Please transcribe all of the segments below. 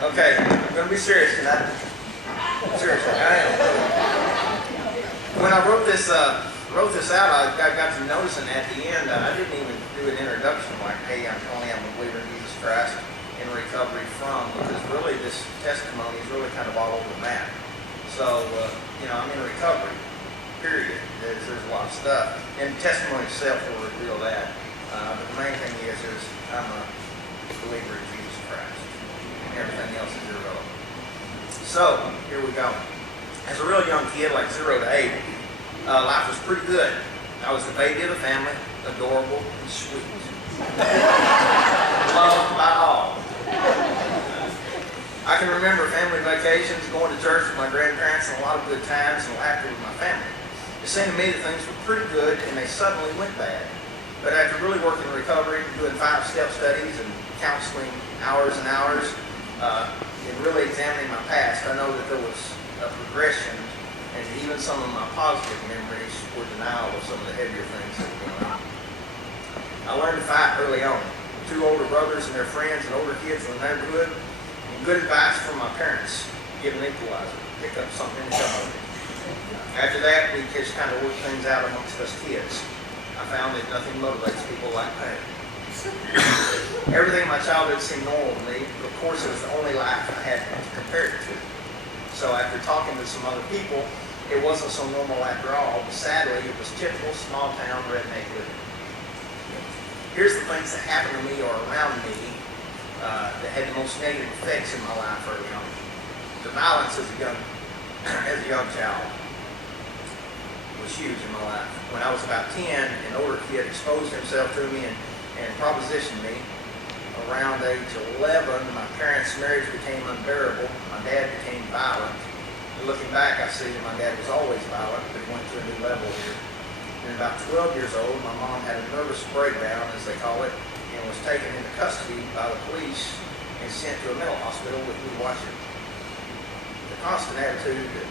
Okay, I'm going to be serious tonight. Seriously, I am. When I wrote this out, I got to noticing at the end, I didn't even do an introduction like, hey, I'm a believer in Jesus Christ in recovery from, because really this testimony is really kind of all over the map. So, I'm in recovery, period. There's a lot of stuff. And testimony itself will reveal that. But the main thing is I'm a believer in Jesus Christ. Everything else is irrelevant. So, here we go. As a real young kid, like 0 to 8, life was pretty good. I was the baby of the family, adorable and sweet. Loved by all. I can remember family vacations, going to church with my grandparents, and a lot of good times and laughter with my family. It seemed to me that things were pretty good, and they suddenly went bad. But after really working in recovery, doing 5-step studies and counseling hours and hours, and really examining my past, I know that there was a progression, and even some of my positive memories were denial of some of the heavier things that were going on. I learned to fight early on. 2 older brothers and their friends and older kids in the neighborhood, and good advice from my parents, give an equalizer, pick up something in the yard. After that, we just kind of worked things out amongst us kids. I found that nothing motivates people like pain. Everything in my childhood seemed normal to me, but of course it was the only life I had to compare it to. So after talking to some other people, it wasn't so normal after all, but sadly it was typical small town redneck living. Here's the things that happened to me or around me that had the most negative effects in my life early on. The violence as a young child was huge in my life. When I was about 10, an older kid exposed himself to me and propositioned me. Around age 11, my parents' marriage became unbearable. My dad became violent. And looking back, I see that my dad was always violent, but he went to a new level here. And about 12 years old, my mom had a nervous breakdown, as they call it, and was taken into custody by the police and sent to a mental hospital with me watching. The constant attitude that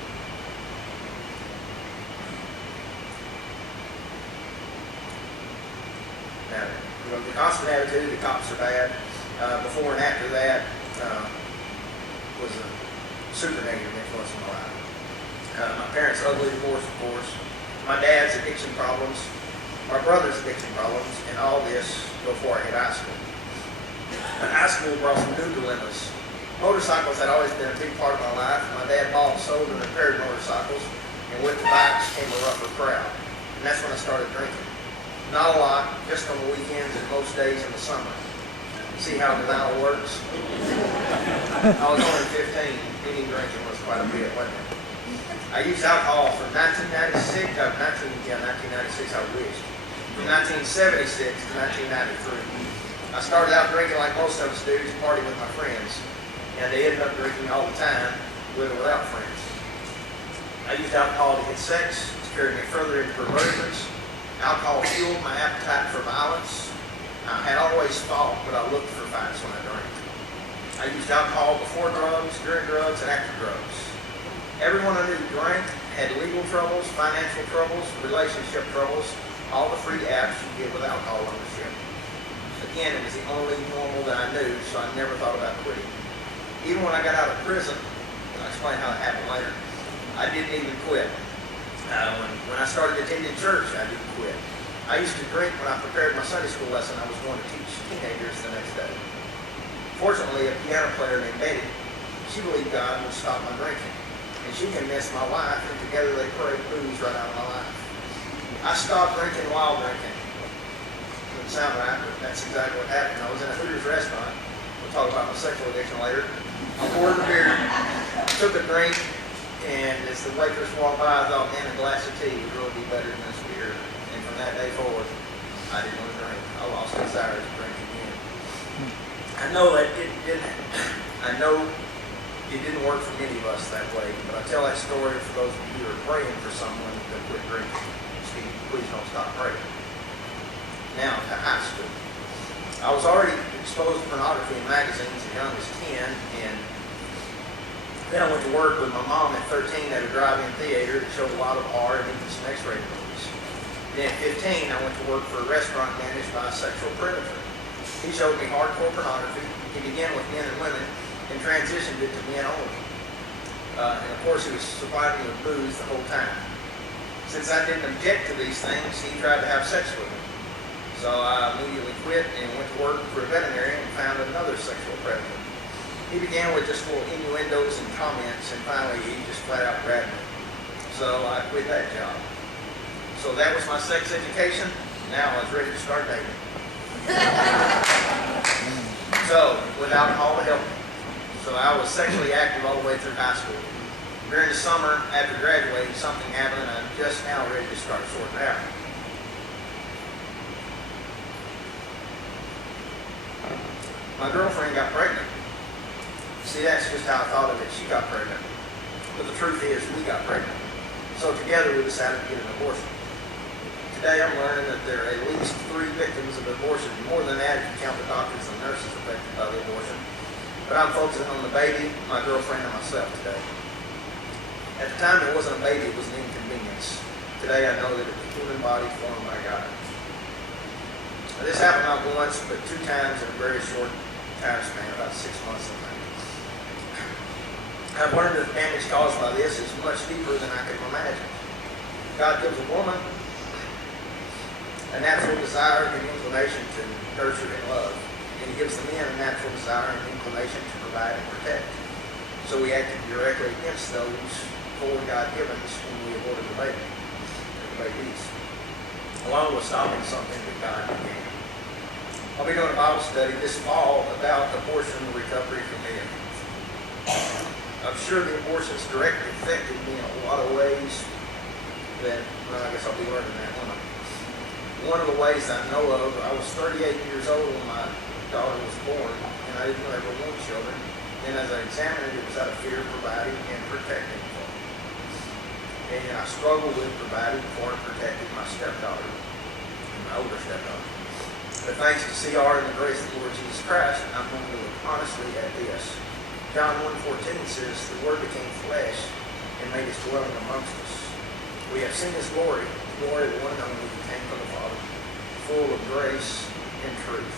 the constant attitude, the cops are bad. Before and after that was a super negative influence in my life. My parents' ugly divorce, of course. My dad's addiction problems. My brother's addiction problems, and all this before I hit high school. But high school brought some new dilemmas. Motorcycles had always been a big part of my life. My dad bought, sold, and repaired motorcycles, and with the bikes came a rougher crowd. And that's when I started drinking. Not a lot, just on the weekends and most days in the summer. See how denial works? I was only 15. Any drinking was quite a bit, wasn't it? I used alcohol from 1996, I wished. From 1976 to 1993. I started out drinking like most of us do, to party with my friends. And they ended up drinking all the time, with or without friends. I used alcohol to get sex, to carry me further into perversions. Alcohol fueled my appetite for violence. I had always fought, but I looked for fights when I drank. I used alcohol before drugs, during drugs, and after drugs. Everyone I knew drank, had legal troubles, financial troubles, relationship troubles, all the free apps you get with alcohol ownership. Again, it was the only normal that I knew, so I never thought about quitting. Even when I got out of prison, and I'll explain how it happened later, I didn't even quit. When I started attending church, I didn't quit. I used to drink when I prepared my Sunday school lesson I was going to teach teenagers the next day. Fortunately, a piano player named Betty, she believed God would stop my drinking. And she convinced my wife, and together they prayed booze right out of my life. I stopped drinking while drinking. Doesn't sound right, but that's exactly what happened. I was in a Hooters restaurant. We'll talk about my sexual addiction later. I poured a beer, took a drink, and as the waitress walked by, I thought, man, a glass of tea would really be better than this beer. And from that day forward, I didn't want to drink. I lost desire to drink again. I know that it didn't work for many of us that way, but I tell that story for those of you who are praying for someone to quit drinking. Steve, please don't stop praying. Now, to high school. I was already exposed to pornography in magazines as young as 10, and then I went to work with my mom at 13 at a drive-in theater that showed a lot of R and even some X-rated movies. Then at 15, I went to work for a restaurant managed by a sexual predator. He showed me hardcore pornography. He began with men and women, and transitioned it to men only. And of course, he was surviving with booze the whole time. Since I didn't object to these things, he tried to have sex with me. So I immediately quit and went to work for a veterinarian and found another sexual predator. He began with just little innuendos and comments, and finally he just flat out grabbed me. So I quit that job. So that was my sex education. Now I was ready to start dating. So, with alcohol to help me. So I was sexually active all the way through high school. During the summer, after graduating, something happened and I'm just now ready to start sorting out. My girlfriend got pregnant. See, that's just how I thought of it. She got pregnant. But the truth is, we got pregnant. So together we decided to get an abortion. Today I'm learning that there are at least 3 victims of abortion. More than that if you count the doctors and nurses affected by the abortion. But I'm focusing on the baby, my girlfriend, and myself today. At the time it wasn't a baby, it was an inconvenience. Today I know that it was a human body formed by God. Now, this happened not once, but 2 times in a very short time span, about 6 months I think. I've learned that the damage caused by this is much deeper than I could imagine. God gives a woman a natural desire and inclination to nurture and love. And he gives the men a natural desire and inclination to provide and protect. So we acted directly against those 4 God-givens when we aborted the babies, along with stopping something that God began. I'll be doing a Bible study this fall about abortion recovery from men. I'm sure the abortions directly affected me in a lot of ways that, well, I guess I'll be learning that one. One of the ways I know of, I was 38 years old when my daughter was born, and I didn't ever want children. And as I examined it, it was out of fear of providing and protecting for them. And I struggled with providing for and protecting my stepdaughter, my older stepdaughter. But thanks to CR and the grace of the Lord Jesus Christ, I'm going to look honestly at this. John 1:14 says, the Word became flesh and made his dwelling amongst us. We have seen his glory, the glory of the one and only who came from the Father, full of grace and truth.